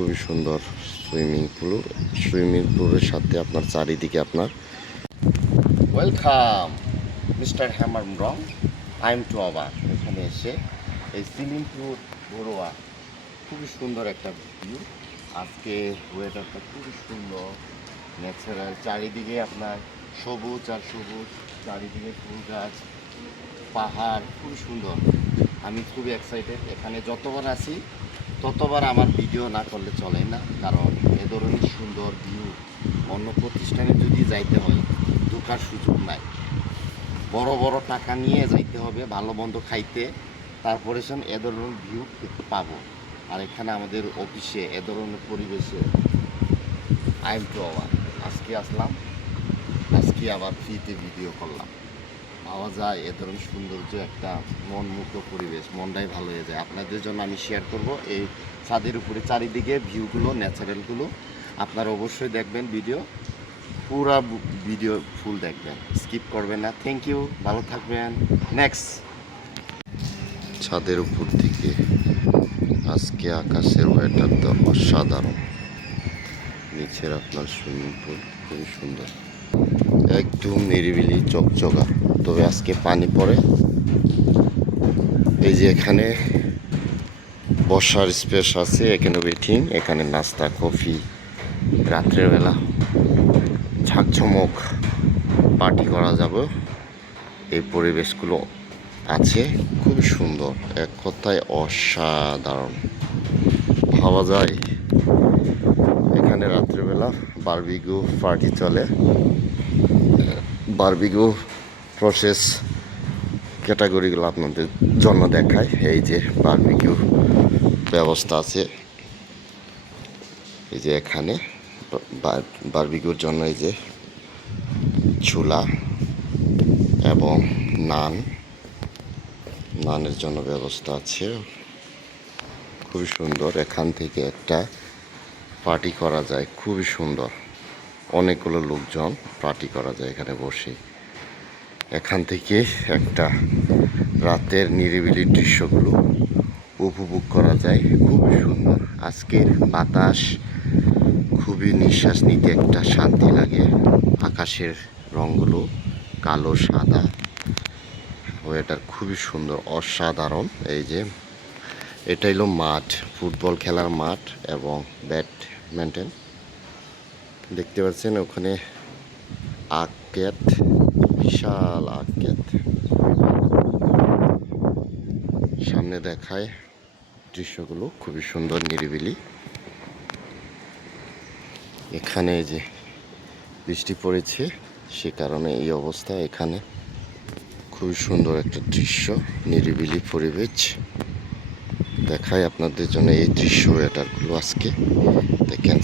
খুবই সুন্দর সুইমিং পুলের সাথে আপনার চারিদিকে আপনার ওয়েলকাম মিস্টার হ্যামার রং আই এম টু আবার এখানে এসে এই সুইমিং পুল ঘরোয়া খুবই সুন্দর একটা ভিউ। আজকে ওয়েদারটা খুবই সুন্দর, ন্যাচারাল, চারিদিকে আপনার সবুজ আর সবুজ, চারিদিকে ফুল গাছ, পাহাড়, খুবই সুন্দর। আমি খুবই এক্সাইটেড। এখানে যতবার আসি ততবার আমার ভিডিও না করলে চলে না, কারণ এ ধরনের সুন্দর ভিউ অন্য প্রতিষ্ঠানে যদি যাইতে হয় ঢোকার সুযোগ নাই। বড় বড় টাকা নিয়ে যাইতে হবে ভালো মন্দ খাইতে, তারপরে এ ধরনের ভিউ পাবো। আর এখানে আমাদের অফিসে এ ধরনের পরিবেশে আই এম টু আওয়ার আজকে আসলাম, আজকে আবার ফ্রিতে ভিডিও করলাম। পাওয়া যায় এ ধরনের সৌন্দর্য, একটা মনমুগ্ধ পরিবেশ, মনটাই ভালো হয়ে যায়। আপনাদের জন্য আমি শেয়ার করব এই ছাদের উপরে চারিদিকে ভিউগুলো, ন্যাচারালগুলো। আপনারা অবশ্যই দেখবেন ভিডিও, পুরা ভিডিও ফুল দেখবেন, স্কিপ করবেন না। থ্যাংক ইউ, ভালো থাকবেন। নেক্সট ছাদের উপর থেকে আজকে আকাশের ওয়েদারটা অসাধারণ। নিচের আপনার সুইমিং পুল খুবই সুন্দর, একদম নিরিবিলি চকচকা। তবে আজকে পানি পড়ে। এই যে এখানে বসার স্পেস আছে, এখানে ওয়েটিং, এখানে নাস্তা কফি, রাত্রের বেলা ঝাঁকঝমক পার্টি করা যাবে। এই পরিবেশগুলো আছে, খুবই সুন্দর, এক কথায় অসাধারণ। ভাবা যায় এখানে রাত্রেবেলা বারবিকিউ পার্টি চলে। বারবিকিউ প্রসেস ক্যাটাগরিগুলো আপনাদের জন্য দেখায়। এই যে বারবিকিউ ব্যবস্থা আছে, এই যে এখানে বারবিকিউর জন্য এই যে চুলা এবং নানের জন্য ব্যবস্থা আছে, খুবই সুন্দর। এখান থেকে একটা পার্টি করা যায়, খুবই সুন্দর। অনেকগুলো লোকজন পার্টি করা যায় এখানে বসে। এখান থেকে একটা রাতের নিরিবিলি দৃশ্যগুলো উপভোগ করা যায়, খুবই সুন্দর। আজকের বাতাস খুবই, নিঃশ্বাস নিতে একটা শান্তি লাগে। আকাশের রঙগুলো কালো সাদা, ওয়েদার খুবই সুন্দর, অসাধারণ। এই যে এটা হলো মাঠ, ফুটবল খেলার মাঠ এবং ব্যাডমিন্টন দেখতে পাচ্ছেন। ওখানে আখ ক্ষেত, বিশাল আখ ক্ষেত সামনে দেখায়। দৃশ্যগুলো খুবই সুন্দর, নিরিবিলি। এখানে যে বৃষ্টি পড়েছে সে কারণে এই অবস্থা। এখানে খুবই সুন্দর একটা দৃশ্য, নিরিবিলি পরিবেশ দেখায় আপনাদের জন্য। এই দৃশ্য এটারগুলো আজকে দেখেন,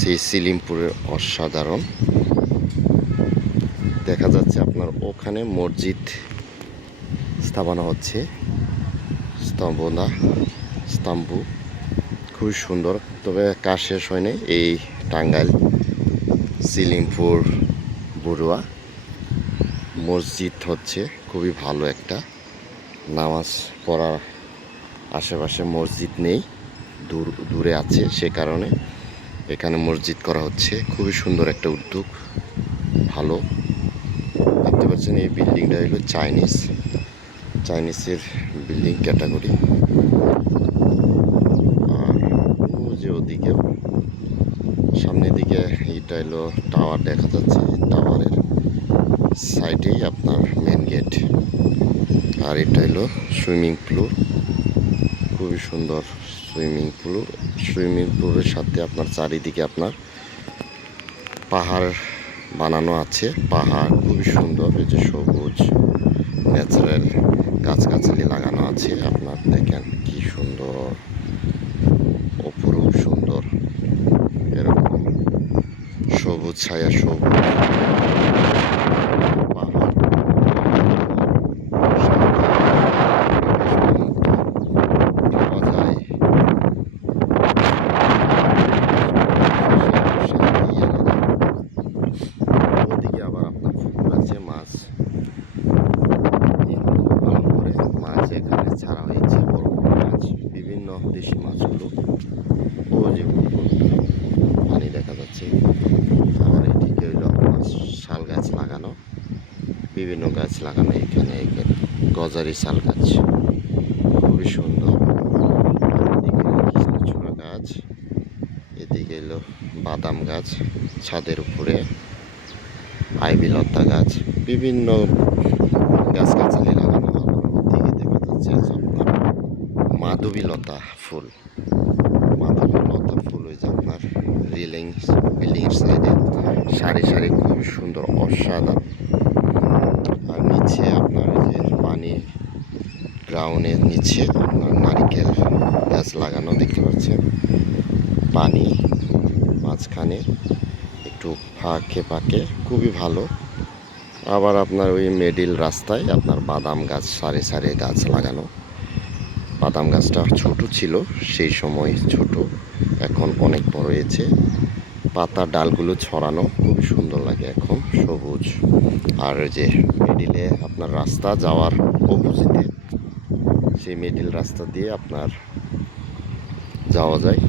সেই সিলিমপুরের অসাধারণ দেখা যাচ্ছে। আপনার ওখানে মসজিদ স্থাপনা হচ্ছে, স্তম্ভ খুবই সুন্দর। তবে কাজ শেষ হয়নি। এই টাঙ্গাইল সিলিমপুর বড়ুয়া মসজিদ হচ্ছে খুবই ভালো একটা। নামাজ পড়ার আশেপাশে মসজিদ নেই, দূরে আছে, সে কারণে এখানে মসজিদ করা হচ্ছে। খুবই সুন্দর একটা উদ্যোগ, ভালো। দেখতে পাচ্ছেন এই বিল্ডিংটা হলো চাইনিজের বিল্ডিং ক্যাটাগরি। আর যে ওদিকে সামনের দিকে এইটা হলো টাওয়ার দেখা যাচ্ছে, টাওয়ারের সাইডেই আপনার মেন গেট। আর এটা হলো সুইমিং পুল, খুবই সুন্দর সুইমিং পুলের সাথে আপনার চারিদিকে আপনার পাহাড় বানানো আছে, পাহাড় খুবই সুন্দর। এই যে সবুজ ন্যাচারাল গাছগাছালি লাগানো আছে, আপনার দেখেন কি সুন্দর, অপরূপ সুন্দর। এরকম সবুজ ছায়া, সবুজ পাহাড়, পাওয়া যায়। ওদিকে আবার আপনার পুকুর আছে, মাছ পালন করে, মাছ এখানে ছাড়া হয়েছে, বড় বড় মাছ, বিভিন্ন দেশি মাছগুলো। ও যে বিভিন্ন গাছ লাগানো এখানে গজারি শাল গাছ খুবই সুন্দর। এদিকে কৃষ্ণচূড়া গাছ, এদিকে এলো বাদাম গাছ, ছাদের উপরে আইভি লতা গাছ, বিভিন্ন গাছগাছালি লাগানো। ওদিকে দেখা যাচ্ছে যে আপনার মাধবী লতা ফুল, মাধবী লতা ফুল ওই যে আপনার বিল্ডিং সাইডে সারি সারি খুবই সুন্দর অসাধারণ। আর নিচে আপনার যে পানি গ্রাউন্ডের নিচে আপনার নারিকেল গাছ লাগানো দেখতে পাচ্ছেন। পানি মাঝখানে একটু ফাঁকে ফাঁকে খুবই ভালো। আবার আপনার ওই মিডিল রাস্তায় আপনার বাদাম গাছ সারি সারি গাছ লাগানো। বাদাম গাছটা ছোট ছিল সেই সময়, ছোট, এখন অনেক বড় হয়েছে। পাতা ডালগুলো ছড়ানো খুবই সুন্দর লাগে এখন, সবুজ। আর ওই যে মিডিলে আপনার রাস্তা যাওয়ার অপোজিটে, সেই মিডিল রাস্তা দিয়ে আপনার যাওয়া যায়,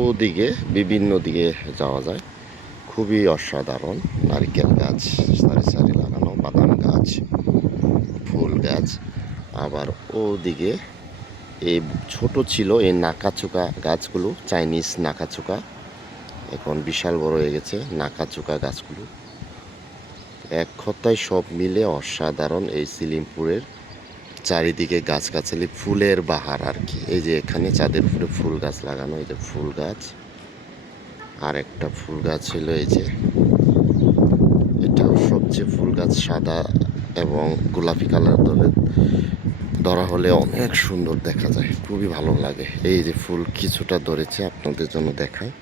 ওদিকে বিভিন্ন দিকে যাওয়া যায়। খুবই অসাধারণ। নারকেল গাছ সারি সারি লাগানো, বাদাম গাছ, ফুল গাছ। আবার ওদিকে এই ছোট ছিল এই নাকাচুকা গাছগুলো, চাইনিজ নাকাচুকা, এখন বিশাল বড় হয়ে গেছে নাকাচুকা গাছগুলো। এক কথায় সব মিলে অসাধারণ এই সিলিমপুরের চারিদিকে গাছগাছালি, ফুলের বাহার আর কি। এই যে এখানে চাঁদের উপরে ফুল গাছ লাগানো, এই যে ফুল গাছ। আর একটা ফুল গাছ হলো এই যে, এটাও সবচেয়ে ফুল গাছ সাদা এবং গোলাপি কালার ধরা হলে অনেক সুন্দর দেখা যায়, খুবই ভালো লাগে। এই যে ফুল কিছুটা ধরেছে, আপনাদের জন্য দেখায়।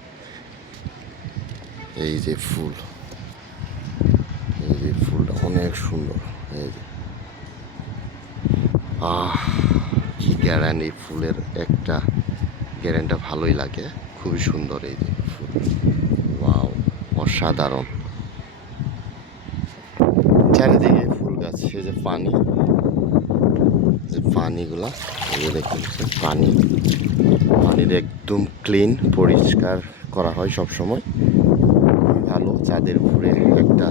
এই যে ফুল, এই যে ফুলটা অনেক সুন্দর। এই যে কি গ্যারান, এই ফুলের একটা গ্যারানটা ভালোই লাগে, খুবই সুন্দর। এই যে ফুল, ওয়াও, অসাধারণ। চারিদিকে ফুল গাছ, এই যে পানি, যে পানিগুলা, এই যে দেখুন পানির একদম ক্লিন, পরিষ্কার করা হয় সব সময়। ভালো, চাঁদের উপরে একটা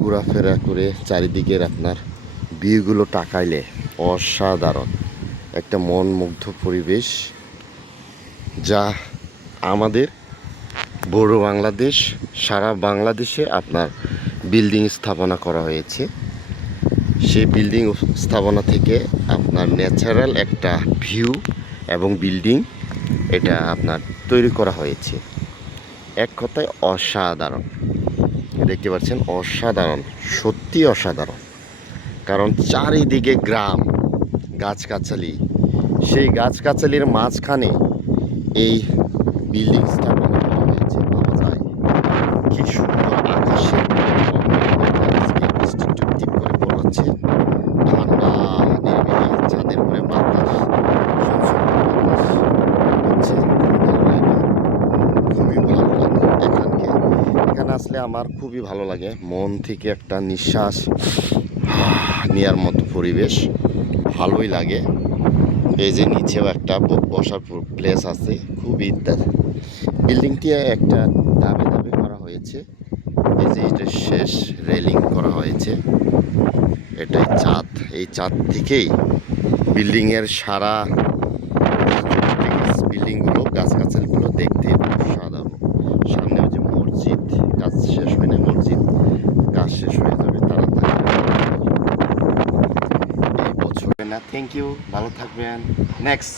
ঘোরাফেরা করে চারিদিকের আপনার ভিউগুলো তাকাইলে অসাধারণ একটা মনমুগ্ধ পরিবেশ, যা আমাদের বড় বাংলাদেশ, সারা বাংলাদেশে আপনার বিল্ডিং স্থাপনা করা হয়েছে। সেই বিল্ডিং স্থাপনা থেকে আপনার ন্যাচারাল একটা ভিউ এবং বিল্ডিং এটা আপনার তৈরি করা হয়েছে। এক কথায় অসাধারণ। দেখতে পাচ্ছেন, অসাধারণ, সত্যি অসাধারণ। কারণ চারিদিকে গ্রাম, গাছগাছালি, সেই গাছগাছালির মাঝখানে এই বিল্ডিং স্থাপনা করা হয়েছে। পাওয়া যায় কি সুন্দর আকাশের টিপ করে পড়াচ্ছে, ঠান্ডা নিরিবিলি, চাঁদের উপরে বাতাস, খুবই ভালো লাগে। এখানে আসলে আমার খুবই ভালো লাগে, মন থেকে একটা নিঃশ্বাস নেওয়ার মতো পরিবেশ, ভালোই লাগে। এই যে নিচেও একটা বসার প্লেস আছে, খুবই বিল্ডিংটি একটা ধাপে ধাপে করা হয়েছে। এই যে এটা শেষ রেলিং করা হয়েছে, এটাই চাঁদ। এই চাঁদ থেকেই বিল্ডিংয়ের সারা বিল্ডিংগুলো, গাছগাছালিগুলো দেখতে সাধারণ। সামনে যে মসজিদ, কাজ শেষ হয় না, মসজিদ কাজ শেষ হয়ে যাবে তাড়াতাড়ি এই বছরে না। থ্যাংক ইউ, ভালো থাকবেন। নেক্সট